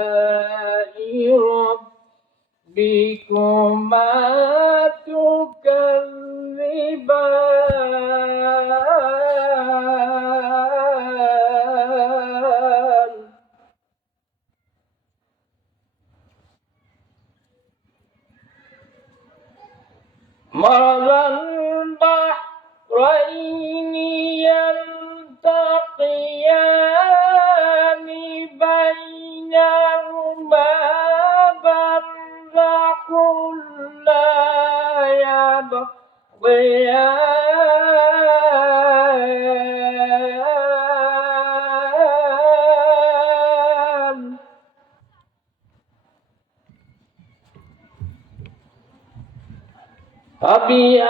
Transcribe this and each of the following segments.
آلاء ربكما تكذبان مرج البحرين يلتقيان بينهما برزخ لا يبغيان فبأي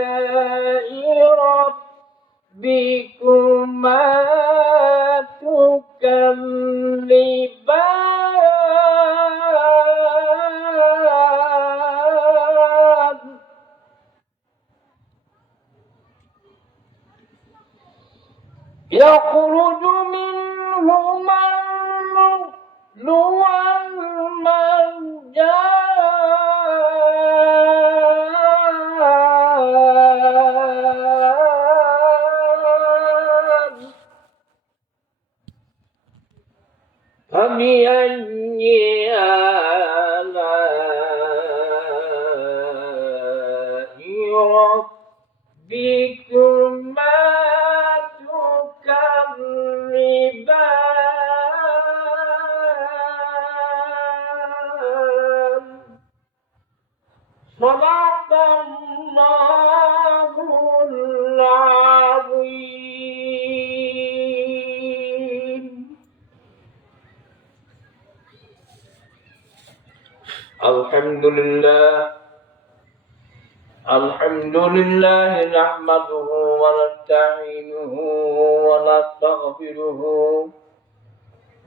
آلاء ربكما تكذبان يخرج منهما اللؤلؤ والمرجان فبأي آلاء ربكما تكذبان صدق الله العظيم. الحمد لله نحمده ونستعينه ونستغفره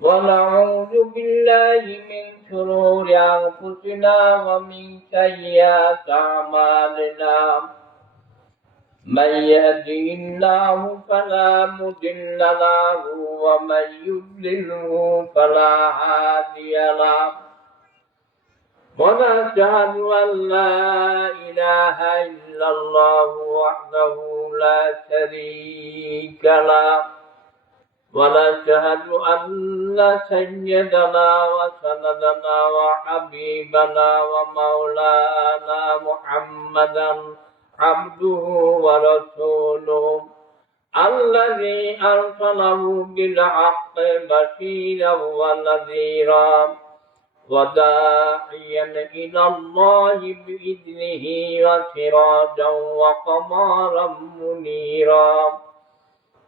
ونعوذ بالله من شرور أنفسنا ومن سيئات أعمالنا من يهده الله فلا مضل له ومن يضلله فلا هادي له ونشهد أن لا إله إلا الله وحده لا شريك له ونشهد أن سيدنا وسندنا وحبيبنا ومولانا محمدا عبده ورسوله الذي أرسله بالحق بشيرا ونذيرا وداعيا إلى الله بإذنه وسراجا وقمرا منيرا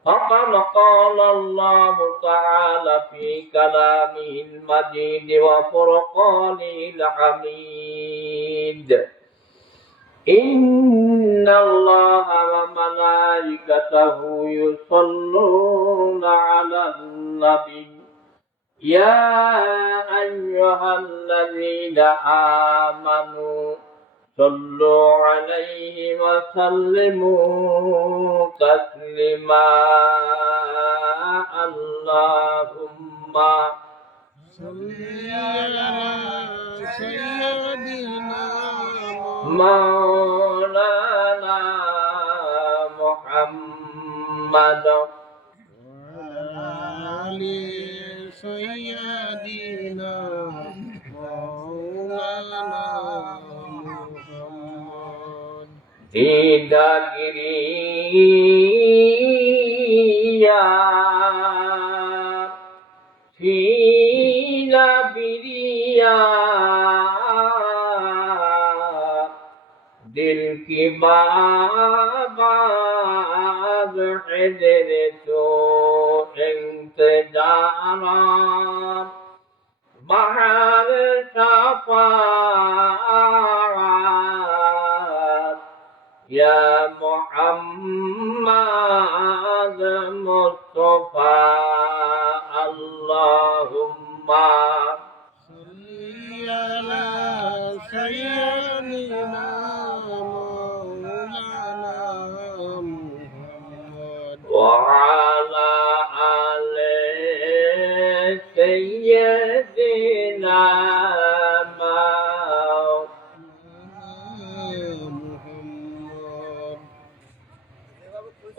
فقد قال الله تعالى في كلامه المجيد وفرقانه الحميد إن الله وملائكته يصلون على النبي يا أيها الذين آمنوا صلوا عليه وسلموا تسليما اللهم صل على سيدنا مولانا محمد وعلى سيدنا مولانا محمد Hidagiriya Hilabiriya Dil ki baaz hidre to intejara bahar shafaat Ya Muhammad Mustafa Allahumma salli ala sayyidina سيدنا مولانا محمد وعلى آل سيدنا محمد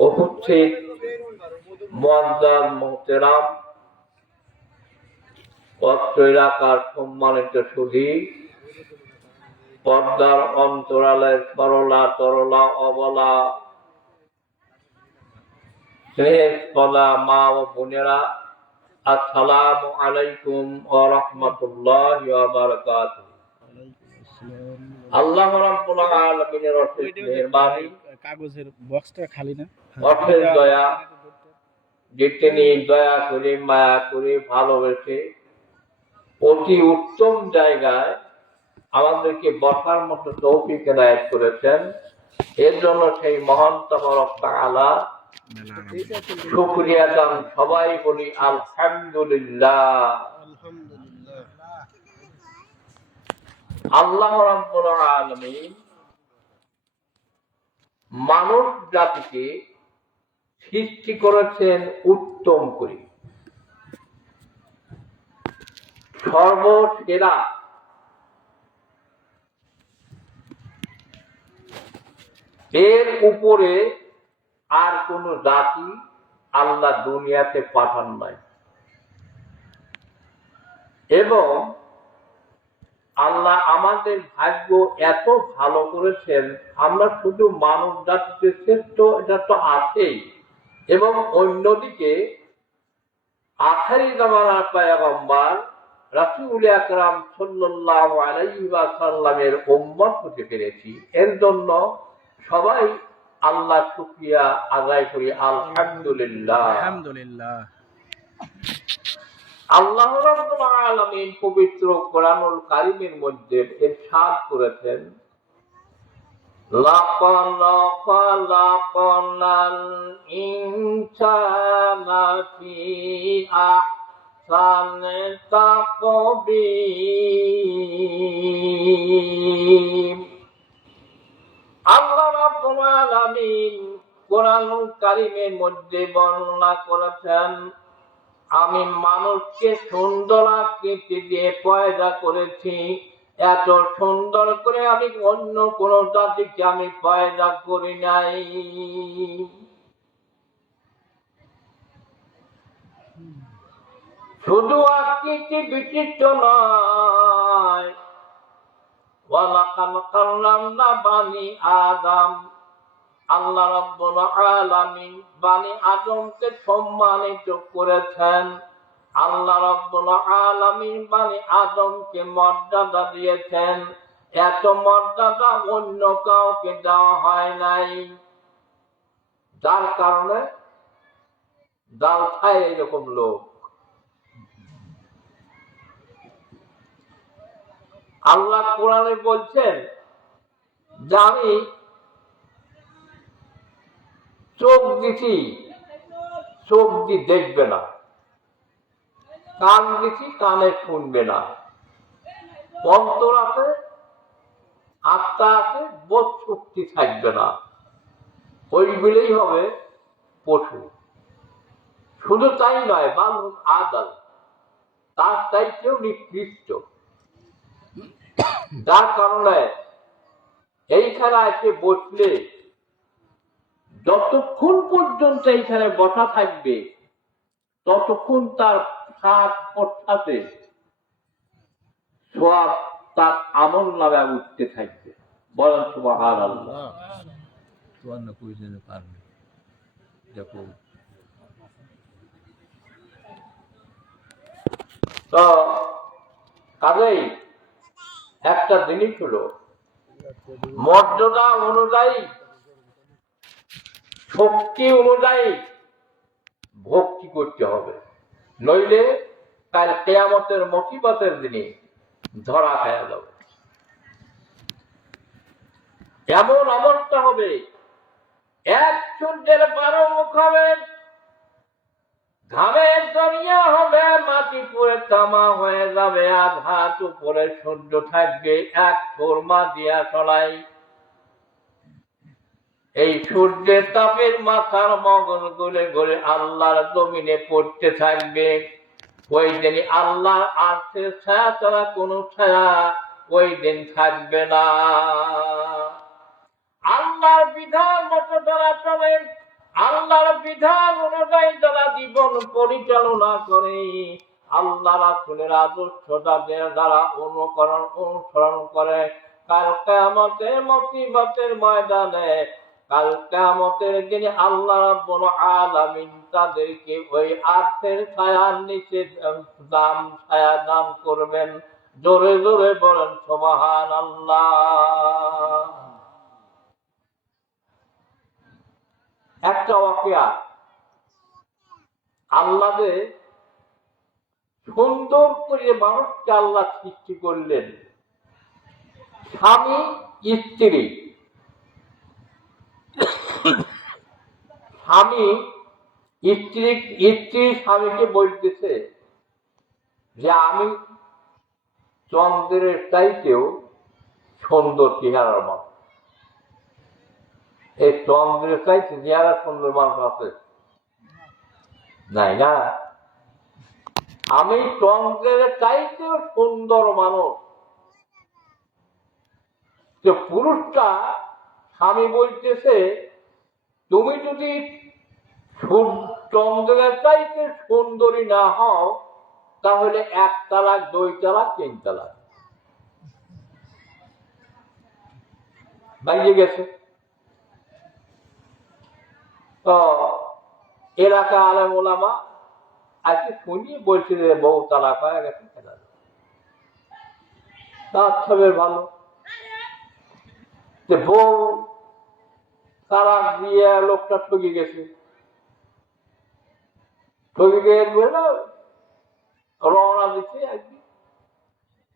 উপস্থিত মুআজ্জাজ মুহতারাম অত্র এলাকার সম্মানিত সুধী, পর্দার অন্তরালের সরলা তরলা অবলা স্নেহের কলা মা ও বোনেরা, আসসালামু আলাইকুম ওয়া রাহমাতুল্লাহি ওয়া বারাকাতুহু। আল্লাহ রাব্বুল আলামিনের অশেষ মেহেরবানি, কাগজের বক্সটা খালি না, অশেষ দয়া, যে তিনি দয়া করে মায়া করে ভালোবেসে অতি উত্তম জায়গায় আমাদেরকে বসার মতো তৌফিক এনায়েত করেছেন। এর জন্য সেই মহান তাবারক তাআলা শুকরিয়া দান সবাই বলি আলহামদুলিল্লাহ। আল্লাহ রাব্বুল আলামিন মানব জাতিকে সৃষ্টি করেছেন উত্তম করে, সর্বসেরা। এর উপরে আর কোন জাতি আল্লাহ দুনিয়াতে পাঠান নাই, এবং আল্লাহ আমাদের ভাগ্য এত ভালো করেছেন, আমরা শুধু মানব জাতিতে শ্রেষ্ঠ এটা তো আছেই, এবং অন্যদিকে আখিরি জামানার পয়গম্বর রাসূল আকরাম সাল্লাল্লাহু আলাইহি ওয়াসাল্লামের উম্মত হতে পেরেছি। এর জন্য সবাই আল্লাহ শুকরিয়া আদায় করি আলহামদুলিল্লাহ। আলহামদুলিল্লাহ। আল্লাহ রাব্বুল আলামিন পবিত্র কোরআনুল কারীমের মধ্যে ইরশাদ করেছেন, লাকাদ খালাকনাল ইনসানা ফি আহসানি তাকবীম। আল্লাহ রাব্বুল আলামিন কোরআনুল কারীমের মধ্যে বর্ণনা করেছেন, আমি মানুষকে সুন্দর আকৃতি দিয়ে পয়দা করেছি, এত সুন্দর করে আমি অন্য কোন জাতিকে আমি পয়দা করি নাই। শুধু আকৃতি বিশিষ্ট নয়, ওয়ালাকাদ কাররামনা বানি আদম, আল্লাহ রাব্বুল আলামিন বানি আদমকে সম্মানিত করেছেন। আল্লাহ রাব্বুল আলামিন বানি আদমকে মর্যাদা দিয়েছেন, এত মর্যাদা অন্য কাউকে দেওয়া হয় নাই। যার কারণে জাল খায় এরকম লোক। আল্লাহ কোরআনে বলছেন যে আমি চোখ দিছি, চোখ দিয়ে দেখবে না, কান দিছি, কানে শুনবে না, অন্তর আছে, আত্মা আছে, বোধ শক্তি থাকবে না, ওইগুলোই হবে পশু। শুধু তাই নয়, বালুন আদাল, তার চাইতেও নিকৃষ্ট। যার কারণে এইখানে এসে বসলে যতক্ষণ পর্যন্ত এইখানে বসা থাকবে ততক্ষণ তার শ্বাস প্রশ্বাসে সওয়াব তার আমল নামে উঠতে থাকবে। বলেন সুবহানাল্লাহ। তো কাজেই একটা জিনিস হলো, মর্যাদা অনুযায়ী, শক্তি অনুযায়ী ভক্তি করতে হবে, নইলে কাল কিয়ামতের মুসিবতের দিনে ধরা খায়া যাবে। এমন অবস্থা হবে, এক সূর্যের 12 মুখ হবে, ঘামের দরিয়া হবে, মাটি পুড়ে তামা হয়ে যাবে, আঘাত উপরে সূর্য থাকবে, এক সুরমা দিয়া চলাই। এই সূর্যের তাপের মাথার মগজ গলে গলে আল্লাহর জমিনে পড়তে থাকবে। ওই দিন আল্লাহ আরশের ছায়া ছাড়া কোনো ছায়া ওই দিন থাকবে না। আল্লাহর বিধান মতো যারা চলেন, আল্লাহর বিধান অনুযায়ী যারা জীবন পরিচালনা করে, আল্লাহ রাসূলের আদর্শ যাদের দ্বারা অনুসরণ করে, কাল কিয়ামতের মুসিবতের ময়দানে, কাল কিয়ামতের দিনে আল্লাহ রাব্বুল আলামিন তাদেরকে ওই আরশের ছায়ার নিচে ছায়া দান করবেন। জোরে জোরে বলেন সুবহানাল্লাহ। একটা ওয়াকিয়া, আল্লাহ যে সুন্দর করে মানুষকে আল্লাহ সৃষ্টি করলেন, স্বামী স্ত্রী, স্বামী স্ত্রী স্বামীকে বলতেছে যে আমি চন্দ্রের চাইতেও সুন্দর চেহারার মানুষ। এই চন্দ্রের চাইতে চেহারা সুন্দর মানুষ আছে নাই না? আমি চন্দ্রের চাইতেও সুন্দর মানুষ। যে পুরুষটা স্বামী বলতেছে তুমি যদি চন্দ্রের চাইতে সুন্দরী না হও, তাহলে 1 তালাক 2 তালাক 3 তালাক বাইরে গেছে। তো এলাকা আলেম ওলামা আজকে শুনি বলছে যে বউ তালাক হয়ে গেছে, তার ছবে ভালো যে বউ তালাক দিয়ে লোকটা ঠকে গেছে, ঠকে গিয়ে রওনা দিচ্ছে একদিন।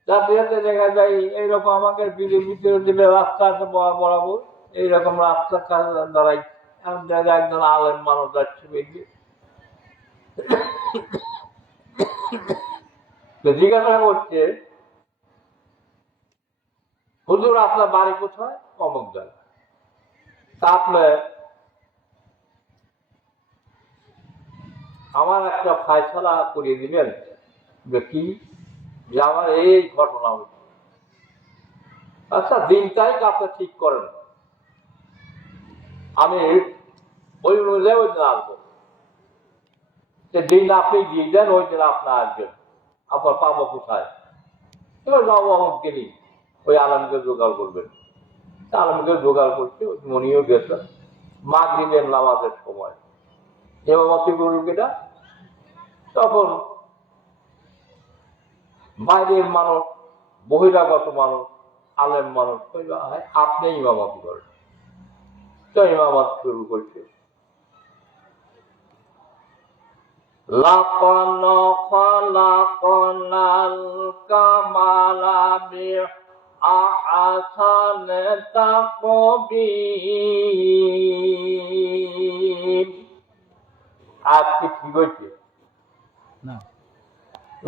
যাতে যাতে দেখা যায় এইরকম আমাকে ভিতরে দিলে রাস্তা আছে বরাবর, এইরকম রাস্তার কাছে দাঁড়াই একজন আলেম মানুষ যাচ্ছে বেরিয়ে, জিজ্ঞাসা করছে হুজুর আপনার বাড়ি কোথায়? অমুক জায়গায়। তা আপনার আমার একটা ফায়সালা করিয়ে দিবেন যে কি, যে আমার এই ঘটনা হচ্ছে। আচ্ছা দিন তারিখ আপনি ঠিক করেন, আমি ওই অনুযায়ী ওই দিন আসবো। সে দিন আপনি দিয়ে দেন, ওই দিন আপনার আসবেন। আপনার পাবো কোথায়? এবার যাবো অমুক দিনই, ওই আলমকে জোগাড় করবেন। আলমকে জোগাড় করছে, মনিও গেছেন। মাগরিবের নামাজের সময় ইমামতি করুক এটা, তখন বাইরের মানুষ, বহিরাগত মানুষ, আলেম মানুষ আপনি ইমামতি করেন। তো ইমামত শুরু করছে। লাকাদ খালাকনাল কামালা বিআহসানি তাকবীর। আজকে ঠিক হয়েছে না?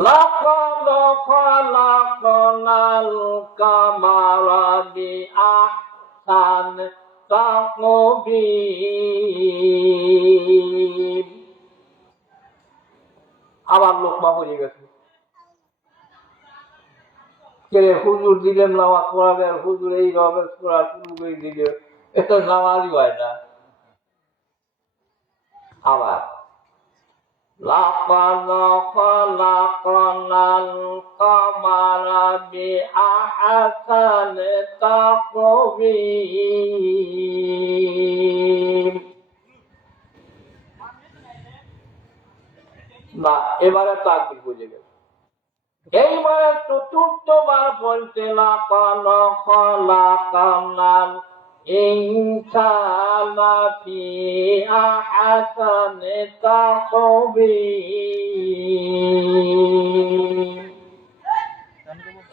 লাকাদ খালাকনাল কামালা বিআহসানি তাকবীর। আবার লোকমা হয়ে গেছে, হুজুর দিলেন নামাজ পড়াবে, আর হুজুর এই রবের পড়া শুরু করে দিলে, এটা নামাজই হয় না। আবার লাকাদ খালাকনাল কামারা বিআহসানি তাকবীর। না, এবারে তাকবীর বুঝে গেছে। এইবারে চতুর্থবার বলতে লাকাদ খালাকনাল ইনসানা ফি আহসানি তাকবীর।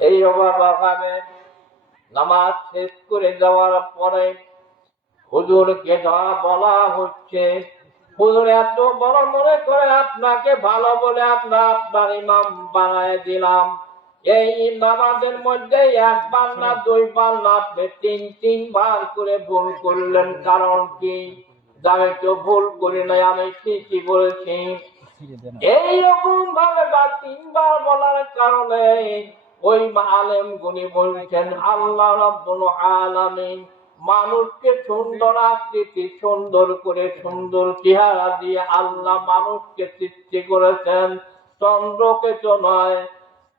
এই ভাবে নামাজ শেষ করে যাওয়ার পরে হুজুরকে যা বলা হচ্ছে, হুজুর এত বড় মনে করে আপনাকে ভালো বলে আমরা আপনার ইমাম বানায় দিলাম, এই নামাজের মধ্যে একবার না দুইবার না আপনি তিনবার করে ভুল করলেন, কারণ কি? আমি তো ভুল করি নাই, আমি ঠিকই বলেছি। এইরকম ভাবে বা তিনবার বলার কারণে ওই আলেম গুনি বলছেন আল্লাহ রাব্বুল আলামিন মানুষকে সুন্দর আকৃতি, সুন্দর করে সুন্দর চেহারা দিয়ে আল্লাহ মানুষকে সৃষ্টি করেছেন, চন্দ্রকে তো নয়।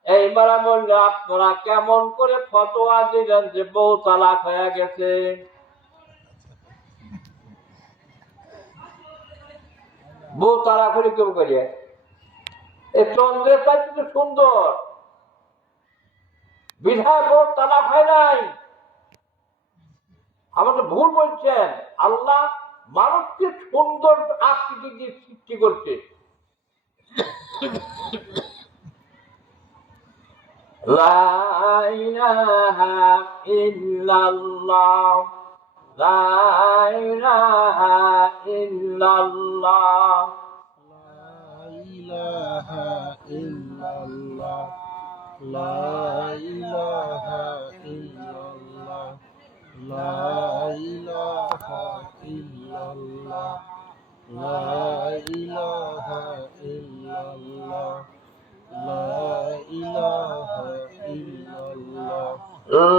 এইবার বললো আপনারা কেমন করে ফতোয়া দিলেন যে বউ তালাক হয়ে গেছে? বউ তালাক হলে কেউ করিয়া এই চন্দ্রের চাইতে তো সুন্দর, বিধায় বউ তালাক হয় নাই। আমাকে ভুল বলছেন, আল্লাহ মানুষকে সুন্দর আকৃতি দিয়ে সৃষ্টি করছে। লা ইলাহা ইল্লাল্লাহ, লা ইলাহা ইল্লাল্লাহ, লা ইলাহা ইল্লাল্লাহ, লা ইলাহা ইল্লাল্লাহ, লা ইলাহা ইল্লাল্লাহ, লা ইলাহা ইল্লাল্লাহ,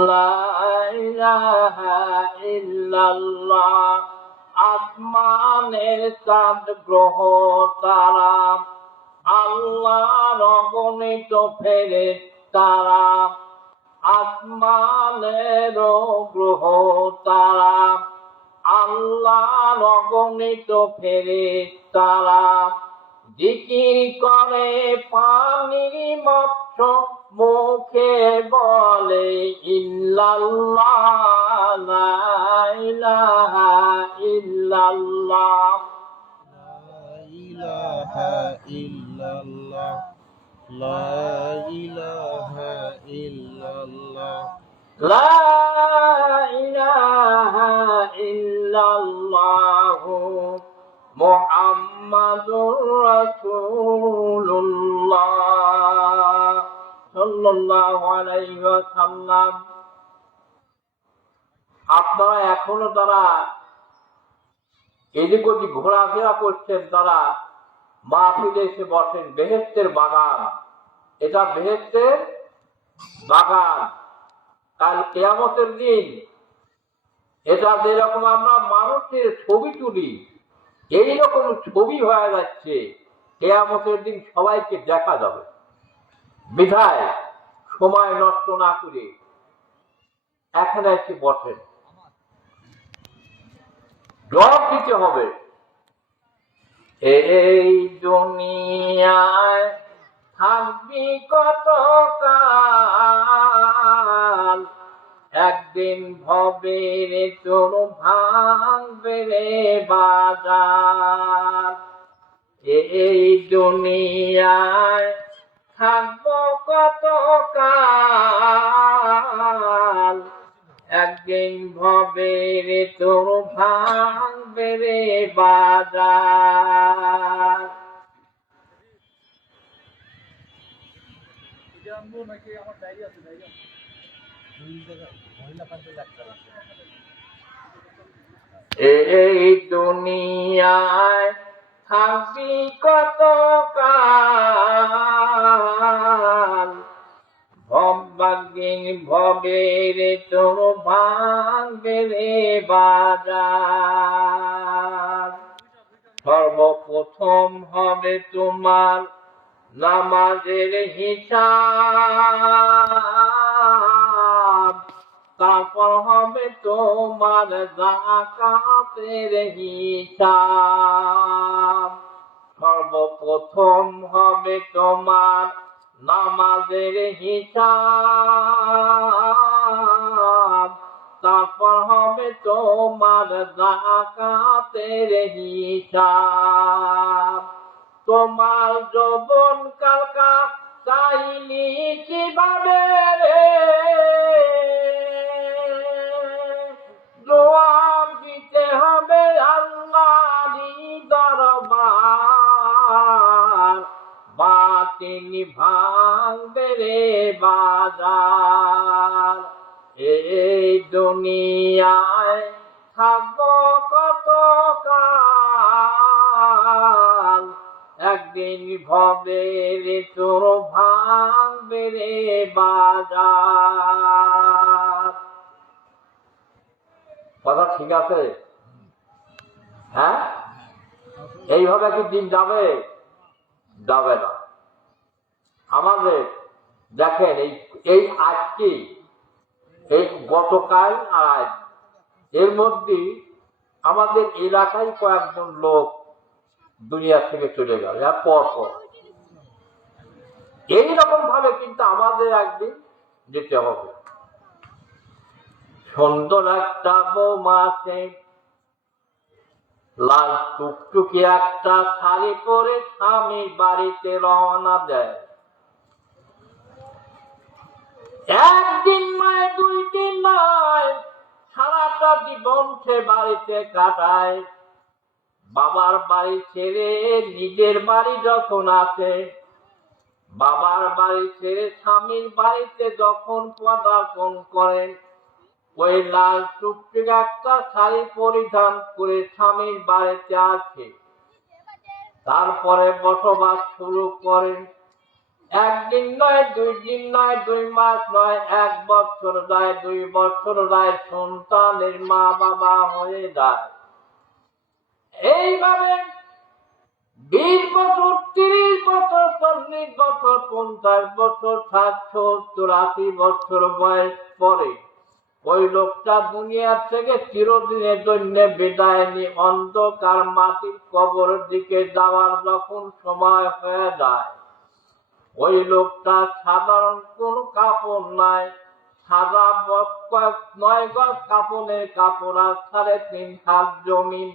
লা ইলাহা ইল্লাল্লাহ। আসমানের চাঁদ গ্রহ তারা, আল্লাহর অগণিত ফেরেশতারা, আসমানের গ্রহ তারা, আল্লাহর অগণিত ফেরেশতারা, জিকির করে পানির মৎস্য, মুখে বলে ইল্লাল্লাহ, লা ইলাহা ইল্লাল্লাহ, ইলাহা ইল্লাল্লাহ, লা ইলাহা ইল্লাল্লাহ, লা ইলাহা ইল্লাল্লাহ, মুহাম্মাদুর রাসূলুল্লাহ সাল্লাল্লাহু আলাইহি ওয়াসাল্লাম। আপনারা এখনো তারা এদিক ওদিক ঘোরাফেরা করছেন, তারা মাহফিলে এসে বসেন। বেহেশতের বাগান, এটা বেহেশতের বাগান। কাল কিয়ামতের দিন এটা যেরকম আমরা মানুষের ছবি তুলি, এইরকম ছবি হয়ে যাচ্ছে। কিয়ামতের দিন সবাইকে দেখা যাবে, বিধায় সময় নষ্ট না করে এখানে এসে বসেন, জবাব দিতে হবে। এই দুনিয়ায় থাকবি কত কাল, একদিন ভবে রে তোর ভাঙবে রে বাজার। এই দুনিয়ায় থাকবো কত কাল, একদিন ভবে রে তোর ভাঙবে রে বাজার। এই দুনিয়ায় থাকবি কত কাল, ভবভাগ্যে ভবে রে তোর ভাঙবে রে বাজার। সর্বপ্রথম হবে তোমার নামাজের হিসাব, তারপর হবে তোমার যাকাতের হিসাব। সর্বপ্রথম হবে তোমার নামাজের হিসাব, তারপর হবে তোমার যাকাতের হিসাব। তোমার যৌবন কালকা চাইলি কিভাবে রে, জবাব দিতে হবে আল্লাহরই দরবারে। মাটিন ভাঙবে রে বাজার। এই দুনিয়ায় থাকবো কত কাল, একদিন ভবে রে তোর ভাঙবে রে বাজার। কথা ঠিক আছে? হ্যাঁ, এইভাবে কি দিন যাবে? যাবে না। আমাদের দেখেন এই আজকে এই গতকাল আর আজ এর মধ্যে আমাদের এলাকায় কয়েকজন লোক দুনিয়া থেকে চলে গেল পর পর। এইরকম ভাবে কিন্তু আমাদের একদিন যেতে হবে। সুন্দর একটা বৌমা আছে, লাল টুকটুকি একটা শাড়ি পরে স্বামী বাড়িতে রওনা দেয়। একদিন নয়, 2 দিন নয়, সারাটা জীবন সে বাড়িতে কাটায়। বাবার বাড়ি ছেড়ে নিজের বাড়ি যখন আসে, বাবার বাড়ি ছেড়ে স্বামীর বাড়িতে যখন পদার্পণ করেন, ওই লাল টুকটুক একটা শাড়ি পরিধান করে স্বামীর বাড়িতে আছে। তারপরে বসবাস শুরু করেন। একদিন নয়, 2 দিন নয়, 2 মাস নয়, 1 বছর যায়, 2 বছর যায়, সন্তানের মা বাবা হয়ে যায়। এইভাবে 20 বছর, 30 বছর, 40 বছর, 50 বছর, 60, 70, 80 বছর বয়স পরে ওই লোকটা দুনিয়া থেকে চিরদিনের জন্য বিদায় নিয়ে অন্ধকার মাটির কবরের দিকে যাওয়ার যখন সময় হয়ে যায়, ওই লোকটা সাধারণ কোন কাপড় নাই, সাদা 9 গজ কাপড়ের কাপড় আর 3.5 হাত জমিন,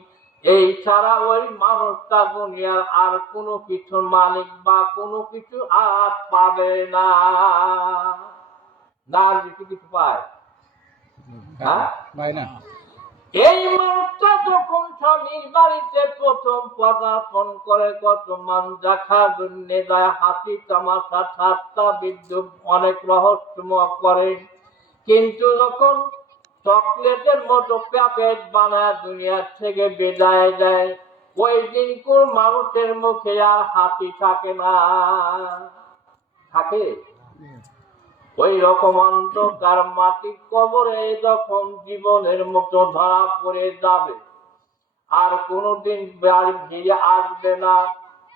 এই ছাড়া ওই মানুষটা দুনিয়ার আর কোনো কিছুর মালিক বা কোনো কিছু আর পাবে না। না কিছু পায় না। এই মানুষটা যখন স্বামীর বাড়িতে প্রথম পদার্পণ করে, কত মান দেখার জন্য যায়, হাসি তামাশা ঠাট্টা বিদ্যুৎ অনেক রহস্যময় করে। কিন্তু যখন চকলেটের মতো প্যাকেট বানায় দুনিয়ার থেকে বিদায় দেয়, ওই দিন কোন মানুষের মুখে আর হাসি থাকে না। থাকে? ওই রকম অন্ধকার মাটির কবরে যখন জীবনের মতো ধরা পড়ে যাবে, আর কোনোদিন বাড়ি ফিরে আসবে না,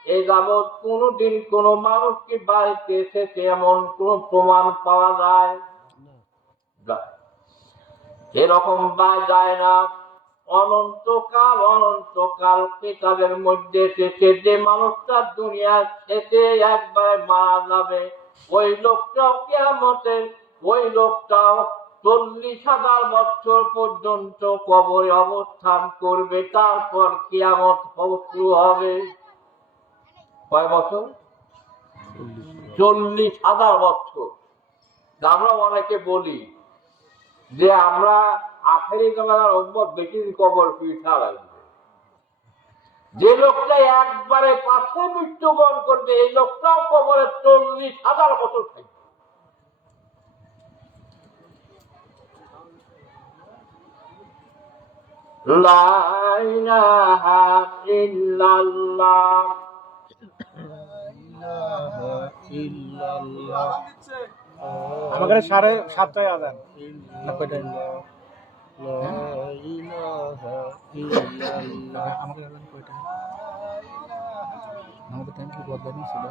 এ যাবৎ কোনোদিন কোন মানুষ কি বাড়িতে এসেছে এমন কোন প্রমাণ পাওয়া যায়? এরকম যায় না। অনন্তকাল কিতাবের মধ্যে এসেছে যে মানুষটা দুনিয়ার শেষে একবার মারা যাবে, ওই লোকটাও কিয়ামতের ওই লোকটাও 40,000 বছর পর্যন্ত কবরে অবস্থান করবে। তারপর কিয়ামত শুরু হবে। কয় বছর? 40,000 বছর। আমরা অনেকে বলি যে আমরা আখেরি জামানার উম্মত বেশি কবর পিঠা রাখবে। যে লোকটা একবারে পাশে মৃত্যুবরণ করবে, এই লোকটাও কবরে 40,000 বছর থাকবে। লা ইলাহা ইল্লাল্লাহ, আমাদের 7:30 আজান না কয়টায়? আমাদের আজান কয়টায়? আমাদের টাইম কি বদলায়নি ছিল?